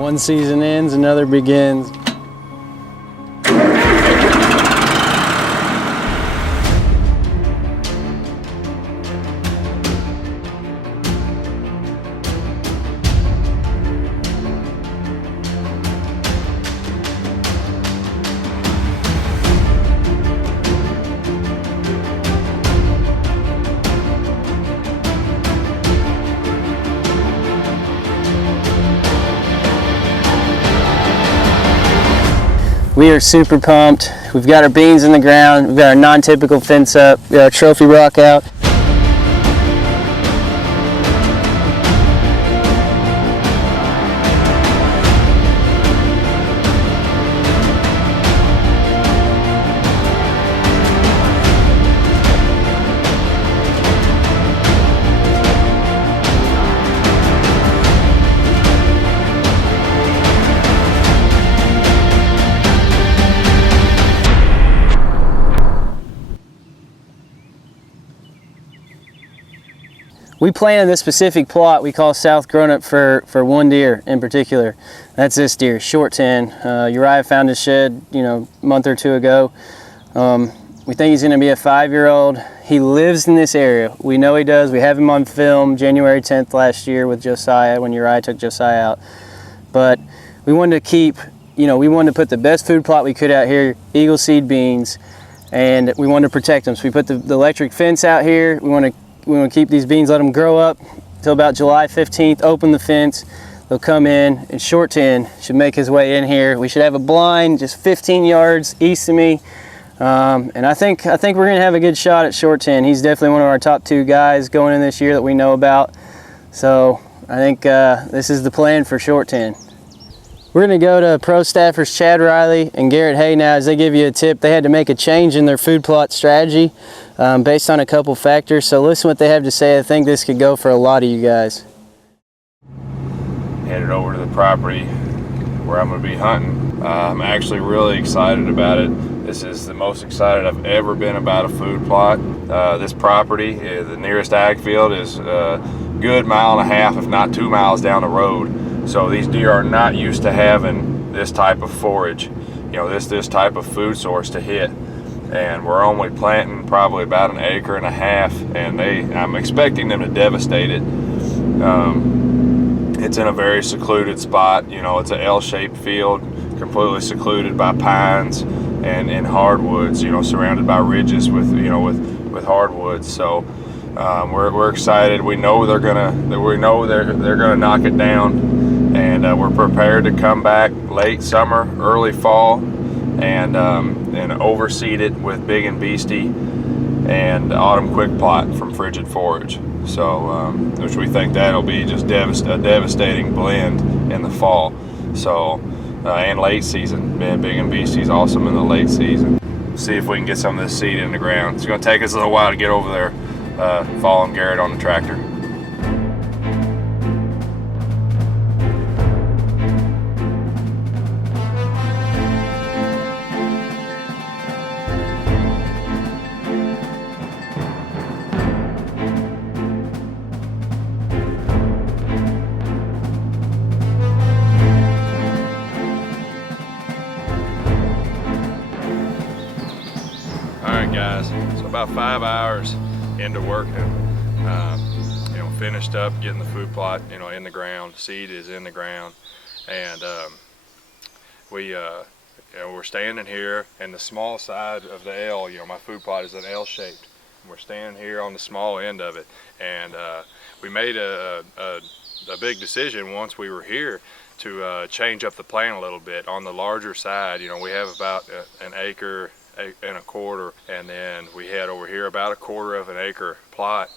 One season ends, another begins. We are super pumped. We've got our beans in the ground. We've got our non-typical fence up. We got our trophy rock out. We planted this specific plot we call South Grown Up for one deer in particular. That's this deer, short 10. Uriah found his shed, a month or two ago. We think he's gonna be a 5-year-old. He lives in this area. We know he does. We have him on film January 10th last year with Josiah when Uriah took Josiah out. But we wanted to keep, we wanted to put the best food plot we could out here, Eagle Seed beans, and we wanted to protect them. So we put the electric fence out here. We want to keep these beans, let them grow up till about July 15th, open the fence. They'll come in, and short 10 should make his way in here. We should have a blind just 15 yards east of me. And I think we're gonna have a good shot at short 10. He's definitely one of our top 2 guys going in this year that we know about. So I think this is the plan for short 10. We're gonna go to pro staffers Chad Riley and Garrett Hay now as they give you a tip. They had to make a change in their food plot strategy based on a couple factors. So listen what they have to say. I think this could go for a lot of you guys. Headed over to the property where I'm gonna be hunting. I'm actually really excited about it. This is the most excited I've ever been about a food plot. This property, the nearest ag field is a good 1.5 miles, if not 2 miles down the road. So these deer are not used to having this type of forage, this type of food source to hit. And we're only planting probably about 1.5 acres, and I'm expecting them to devastate it. It's in a very secluded spot. It's an L-shaped field, completely secluded by pines and hardwoods. Surrounded by ridges with hardwoods. So we're excited. We know they're gonna knock it down. And we're prepared to come back late summer, early fall, and overseed it with Big and Beastie and Autumn Quick Plot from Frigid Forage. So, which we think that'll be just a devastating blend in the fall. So, and late season. Big and Beastie's awesome in the late season. See if we can get some of this seed in the ground. It's gonna take us a little while to get over there, following Garrett on the tractor. Guys, so about 5 hours into working, finished up getting the food plot, in the ground. Seed is in the ground, and we're standing here, and the small side of the L, my food plot is an L shaped. We're standing here on the small end of it, and we made a big decision once we were here to change up the plan a little bit. On the larger side, we have about 1.25 acres, and then we had over here about 1/4 acre plot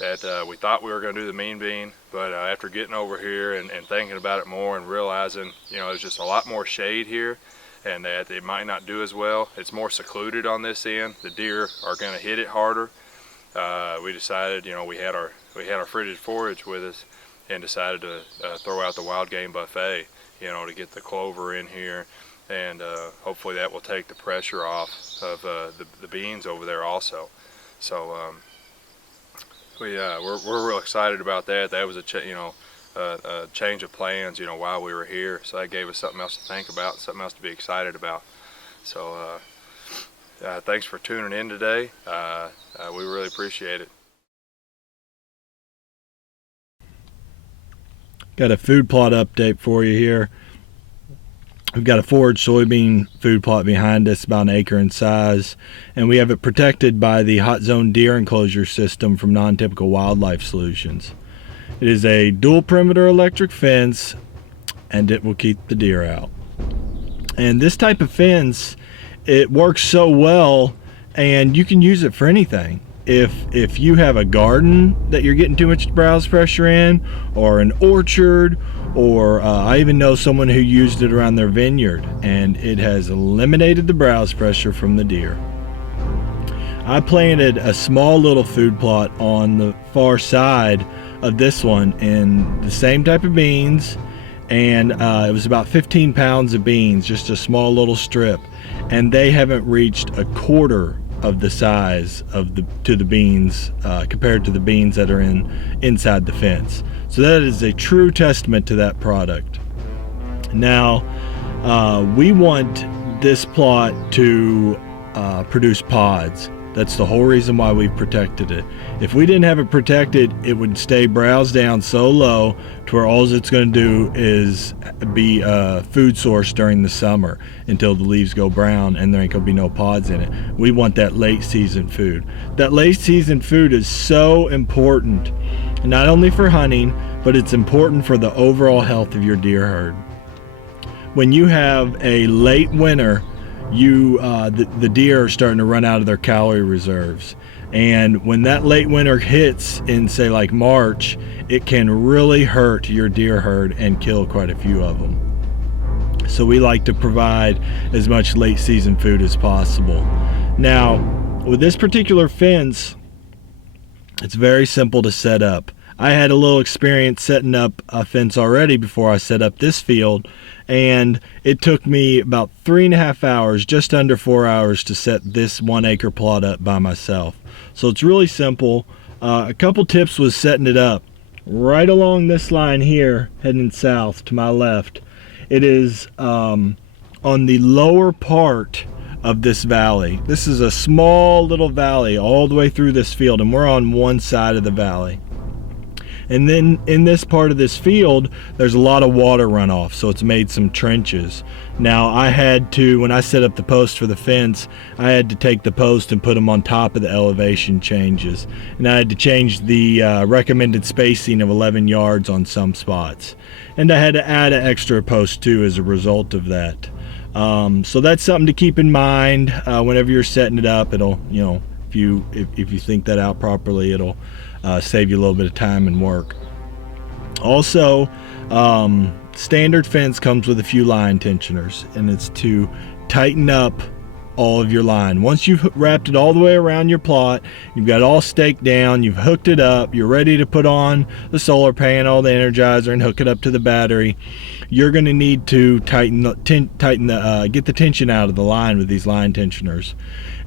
that we thought we were going to do the mean bean, but after getting over here and thinking about it more and realizing there's just a lot more shade here and that it might not do as well. It's more secluded on this end. The deer are going to hit it harder. We decided, we had our Frigid Forage with us and decided to throw out the wild game buffet, to get the clover in here. And hopefully that will take the pressure off of the beans over there also. So we're real excited about that. That was a change of plans, while we were here. So that gave us something else to think about, something else to be excited about. So thanks for tuning in today. We really appreciate it. Got a food plot update for you here. We've got a forage soybean food plot behind us, about 1 acre in size, and we have it protected by the hot zone deer enclosure system from Non-Typical Wildlife Solutions. It is a dual perimeter electric fence, and it will keep the deer out. And this type of fence, it works so well, and you can use it for anything. If you have a garden that you're getting too much browse pressure in, or an orchard, or I even know someone who used it around their vineyard, and it has eliminated the browse pressure from the deer. I planted a small little food plot on the far side of this one in the same type of beans, and it was about 15 pounds of beans, just a small little strip, and they haven't reached a quarter of the size of the beans compared to the beans that are inside the fence. So that is a true testament to that product. Now we want this plot to produce pods. That's the whole reason why we've protected it. If we didn't have it protected, it would stay browsed down so low to where all it's going to do is be a food source during the summer until the leaves go brown and there ain't going to be no pods in it. We want that late season food. That late season food is so important, not only for hunting, but it's important for the overall health of your deer herd. When you have a late winter, the deer are starting to run out of their calorie reserves, and when that late winter hits in, say, like March, it can really hurt your deer herd and kill quite a few of them. So we like to provide as much late season food as possible. Now with this particular fence, it's very simple to set up. I had a little experience setting up a fence already before I set up this field, and it took me about 3.5 hours, just under 4 hours, to set this 1 acre plot up by myself. So it's really simple. A couple tips was setting it up right along this line here, heading south to my left. It is on the lower part of this valley. This is a small little valley all the way through this field, and we're on one side of the valley. And then in this part of this field, there's a lot of water runoff, so it's made some trenches. Now I had to, when I set up the post for the fence, I had to take the post and put them on top of the elevation changes. And I had to change the recommended spacing of 11 yards on some spots. And I had to add an extra post too as a result of that. So that's something to keep in mind whenever you're setting it up. It'll, if you think that out properly, it'll save you a little bit of time and work. Also, standard fence comes with a few line tensioners, and it's to tighten up all of your line. Once you've wrapped it all the way around your plot, you've got it all staked down, you've hooked it up, you're ready to put on the solar panel, the energizer, and hook it up to the battery, you're going to need to get the tension out of the line with these line tensioners.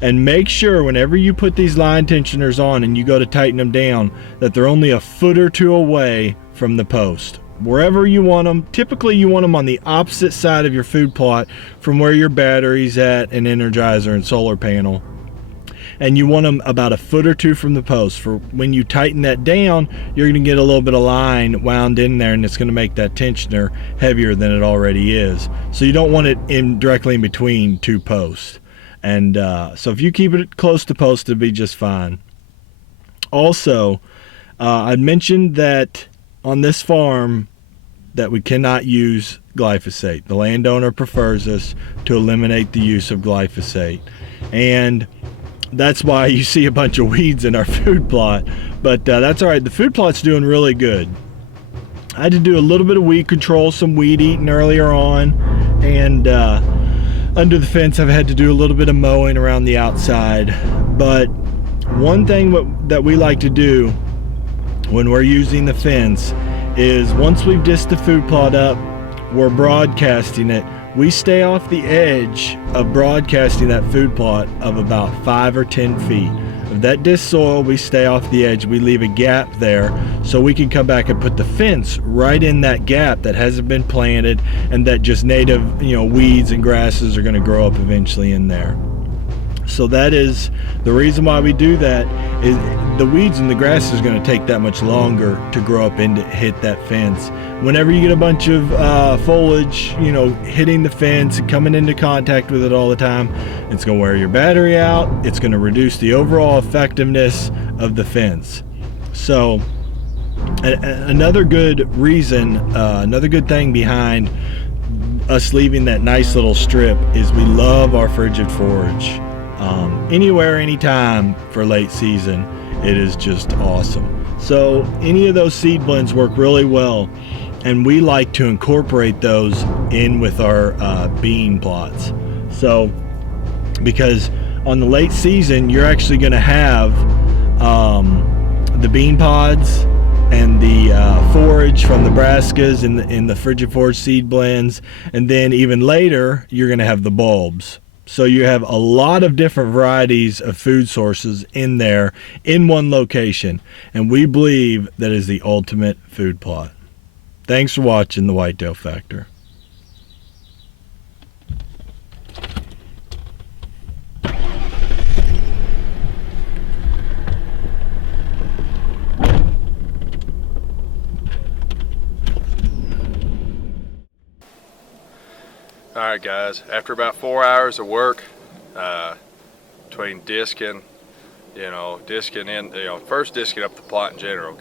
And make sure whenever you put these line tensioners on and you go to tighten them down, that they're only a foot or two away from the post. Wherever you want them, typically you want them on the opposite side of your food plot from where your battery's at, an energizer and solar panel. And you want them about a foot or two from the post. For when you tighten that down, you're going to get a little bit of line wound in there, and it's going to make that tensioner heavier than it already is. So you don't want it directly in between two posts. And so if you keep it close to post, it'll be just fine. Also, I mentioned that on this farm that we cannot use glyphosate. The landowner prefers us to eliminate the use of glyphosate. And that's why you see a bunch of weeds in our food plot. But that's all right. The food plot's doing really good. I had to do a little bit of weed control, some weed eating earlier on. And under the fence, I've had to do a little bit of mowing around the outside. But one thing that we like to do when we're using the fence is once we've dished the food plot up, we're broadcasting it. We stay off the edge of broadcasting that food plot of about 5 or 10 feet. That disc soil, we stay off the edge. We leave a gap there so we can come back and put the fence right in that gap that hasn't been planted, and that just native, weeds and grasses are going to grow up eventually in there. So that is the reason why we do that. Is the weeds and the grass is going to take that much longer to grow up and to hit that fence. Whenever you get a bunch of foliage, hitting the fence and coming into contact with it all the time, it's going to wear your battery out. It's going to reduce the overall effectiveness of the fence. So another good reason, another good thing behind us leaving that nice little strip is we love our frigid forage. Anywhere, anytime for late season, it is just awesome. So any of those seed blends work really well, and we like to incorporate those in with our bean plots. So because on the late season, you're actually going to have the bean pods and the forage from the brassicas in the frigid forage seed blends, and then even later you're going to have the bulbs. So you have a lot of different varieties of food sources in there in one location, and we believe that is the ultimate food plot. Thanks for watching the Whitetail Factor. Alright guys, after about 4 hours of work, between disking, first disking up the plot in general,